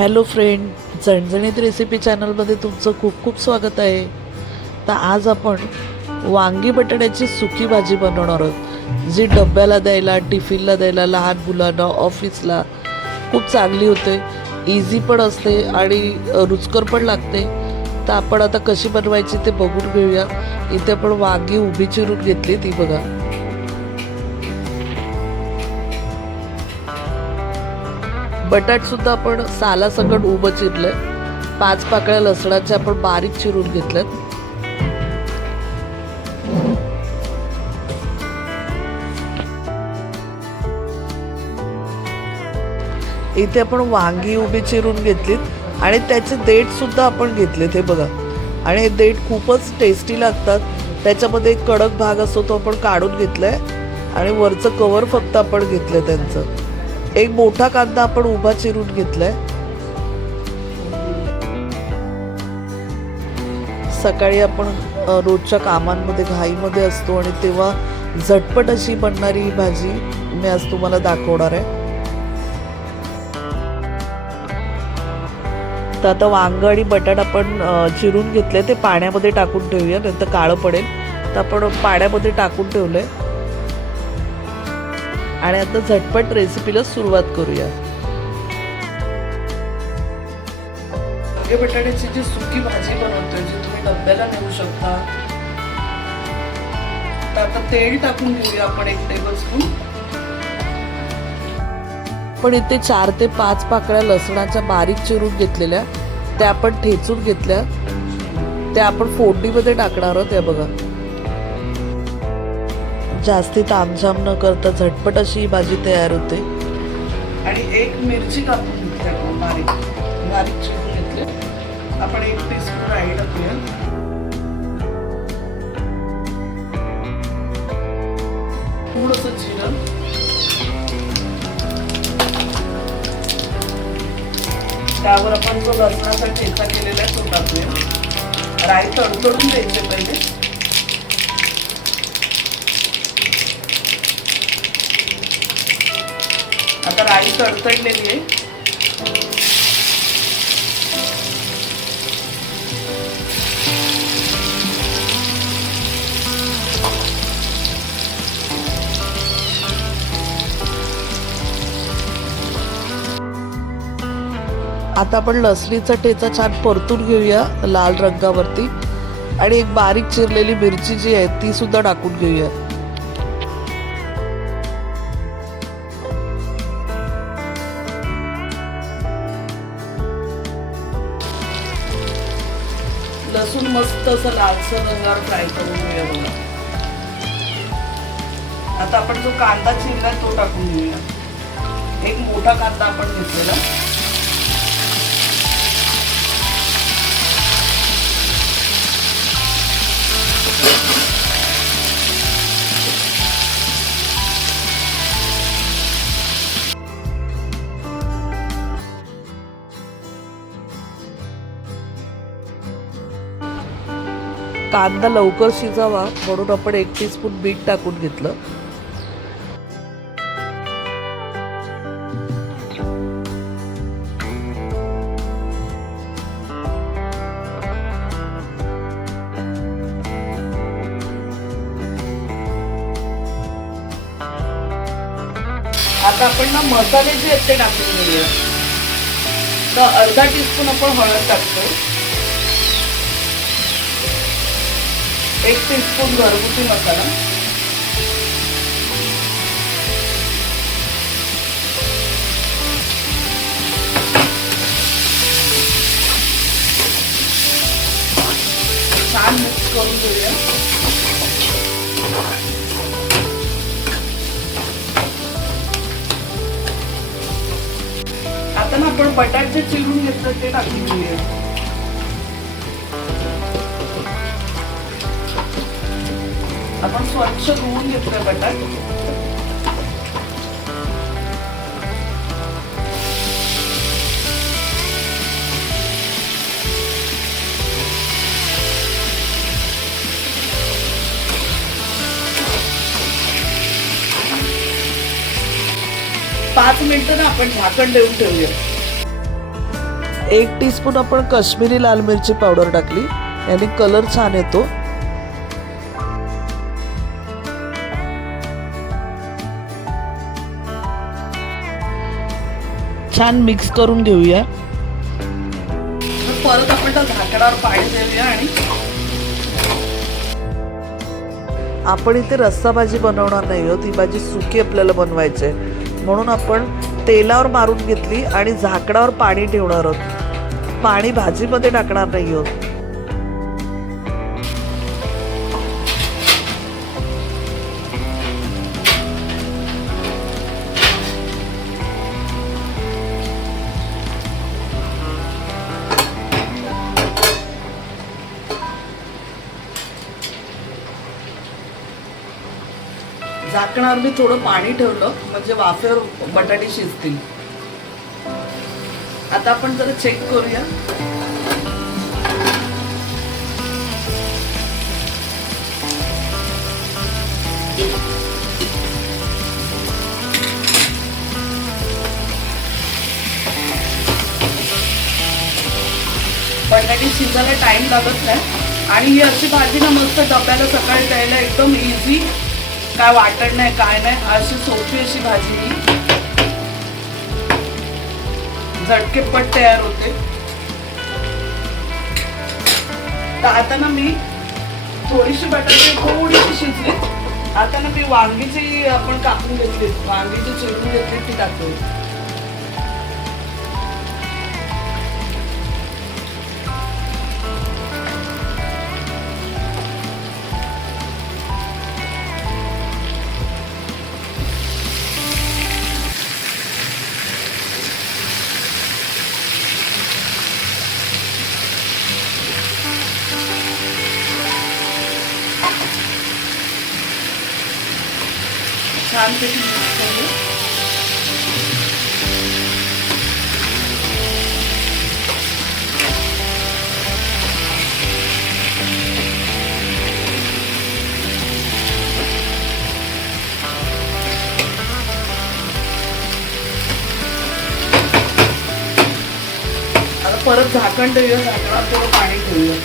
Hello friend, झणझणीत recipe चॅनलमध्ये तुमचं खूप खूप स्वागत आहे. तर आज आपण वांगी बटाट्याची सुकी भाजी बनवणार आहोत, जी डब्याला द्यायला, टिफिनला द्यायला, लहान मुलांना, ऑफिसला खूप चांगली होते. इझी पण असते आणि रुचकर पण लागते. तर आपण आता कशी बनवायची ते बघून घेऊया. इथे आपण वांगी उभी चिरून घेतली, ती बघा. बटाट सुद्धा आपण सालासकट उभं चिरलंय. 5 पाकळ्या लसणाच्या आपण बारीक चिरून घेतल्यात. इथे आपण वांगी उभी चिरून घेतलीत आणि त्याचे देठ सुद्धा आपण घेतलेत, हे बघा. आणि हे देठ खूपच टेस्टी लागतात. त्याच्यामध्ये एक कडक भाग असतो, तो आपण काढून घेतलाय आणि वरचं कवर फक्त आपण घेतलंय त्यांचं. एक मोठा कांदा आपण उभा चिरून घेतलाय. सकाळी आपण रोजच्या कामांमध्ये घाईमध्ये असतो आणि तेव्हा झटपट अशी बनणारी ही भाजी मी आज तुम्हाला दाखवणार आहे. तर आता वांग आणि बटाट आपण चिरून घेतले, ते पाण्यामध्ये टाकून ठेवूया, नंतर काळं पडेल. तर आपण पाण्यामध्ये टाकून ठेवलंय आणि आता झटपट रेसिपीला सुरुवात करूया. वांगे बटाट्याची जी सुकी भाजी बनवतोय, जी तुम्ही डब्याला नेऊ शकता. तर आता तेल टाकून घेऊया आपण 1 टेबलस्पून. पण इथे 4 ते 5 पाकळ्या लसणाच्या बारीक चिरून घेतलेल्या, त्या आपण ठेचून घेतल्या. त्या आपण फोडणीमध्ये टाकणार आहोत. त्या बघा, जास्ती तामझाम न करता झटपट अशी ही भाजी तयार होते. आणि 1 मिरची कापून घेतली आपण, बारीक बारीक चिरून घेतली. आपण 1 टीस्पून राई टाकूया. थोडंसं जिरं, त्यावर आपण जो लसणाचा ठेचा केलेला आहे तो टाकूया. राई तडतडून द्यायचे पहिले. आता राई तडतडलेली आहे. आता आपण लसणीचा ठेचा छान परतून घेऊया लाल रंगावरती. आणि एक बारीक चिरलेली मिरची जी आहे ती सुद्धा टाकून घेऊया. लसूण मस्त असं लालसर रंगावर फ्राय करून घेऊया बघा. आता आपण जो कांदा चिरला तो टाकून घेऊया. एक मोठा कांदा आपण घेतलेला. कांदा लवकर शिजावा म्हणून आपण 1 टीस्पून मीठ टाकून घेतलं. आता आपण ना मसाले जे आहेत ते टाकून घेऊया. तर अर्धा टीस्पून आपण हळद टाकतो. 1 टीस्पून घरगुती मसाला. छान मिक्स करून घेऊया. आता ना आपण बटाट जे चिरून घेतलं ते टाकून घेऊया. आपण स्वच्छ धुवून घेतलं बटाट. पाच मिनिटं ना आपण झाकण देऊन ठेवूया. 1 टीस्पून आपण काश्मीरी लाल मिरची पावडर टाकली, याने कलर छान येतो. छान मिक्स करून घेऊया. परत आपण त्या झाकणावर पाणी देऊया. आणि आपण इथे रस्सा भाजी बनवणार नाही आहोत, ही भाजी सुकी आपल्याला बनवायची आहे, म्हणून आपण तेलावर मारून घेतली आणि झाकणावर पाणी ठेवणार आहोत. पाणी भाजीमध्ये टाकणार नाही आहोत. झाकणावर मी थोडं पाणी ठेवलं म्हणजे वाफेवर बटाटे शिजतील. आता आपण जरा चेक करूया. बटाटे शिजायला टाइम लागत नाही आणि ही अशी भाजी ना मस्त डब्याला सकाळी द्यायला एकदम इझी, काय वाटत नाही काय नाही, अशी सोपी अशी भाजी ही झटकेपट तयार होते. तर आता ना मी थोडीशी बटाटे थोडीशी शिजली. आता ना मी वांगीची आपण कापून घेतली, वांगीची चिरून घेतली, ती टाकतो. छानपैकी मिक्स करू. आता परत झाकण ठेवूया, झाकणात थोडं पाणी ठेवूया.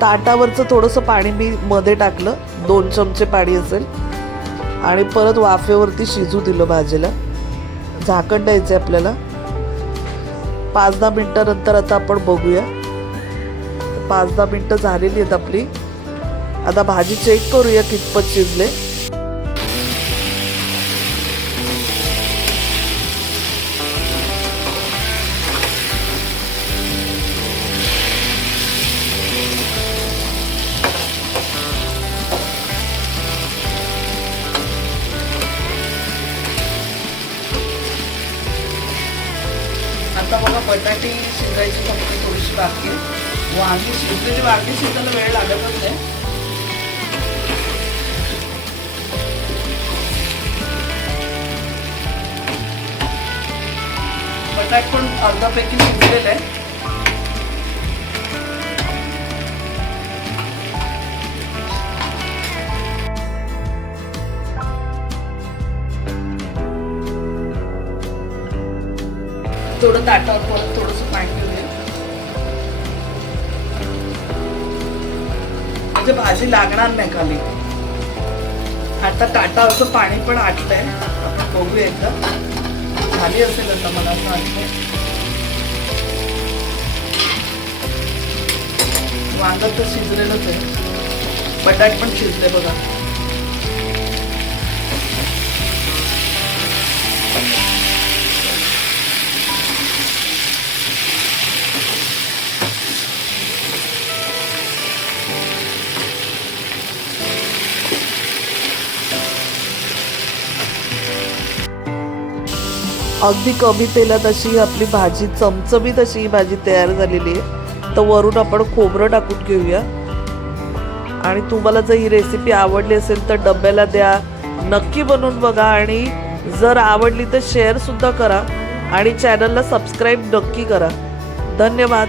ताटावरचं थोडंसं पाणी मी मध्ये टाकलं, 2 चमचे पाणी असेल, आणि परत वाफेवरती शिजू दिलं भाजीला. झाकण द्यायचं आपल्याला. 5-10 मिनिटानंतर आता आपण बघूया. 5-10 मिनिटं झालेली आहेत आपली. आता भाजी चेक करूया कितपत शिजले. आता बघा बटाटे शिजायची फक्त थोडीशी बाकी आहे. वांगी शिजलेली, वांगी शिजायला वेळ लागतच नाही. बटाट पण अर्धापैकी शिजलेलं आहे. थोडं ताटावर परत थोडंसं पाणी घेऊया, म्हणजे भाजी लागणार नाही खाली. आता ताटावरचं पाणी पण आटलंय. आपण बघूया एकदा. झाली असेल आता मला असं वाटतंय. वांग तर शिजलेलंच आहे, बटाट पण शिजले बघा. अगदी कमी तेलात अशी आपली भाजी, चमचमीत अशी ही भाजी तयार झालेली आहे. तर वरून आपण खोबरं टाकून घेऊया. आणि तुम्हाला जर ही रेसिपी आवडली असेल तर डब्याला द्या, नक्की बनवून बघा. आणि जर आवडली तर शेअर सुद्धा करा आणि चॅनलला सबस्क्राईब नक्की करा. धन्यवाद.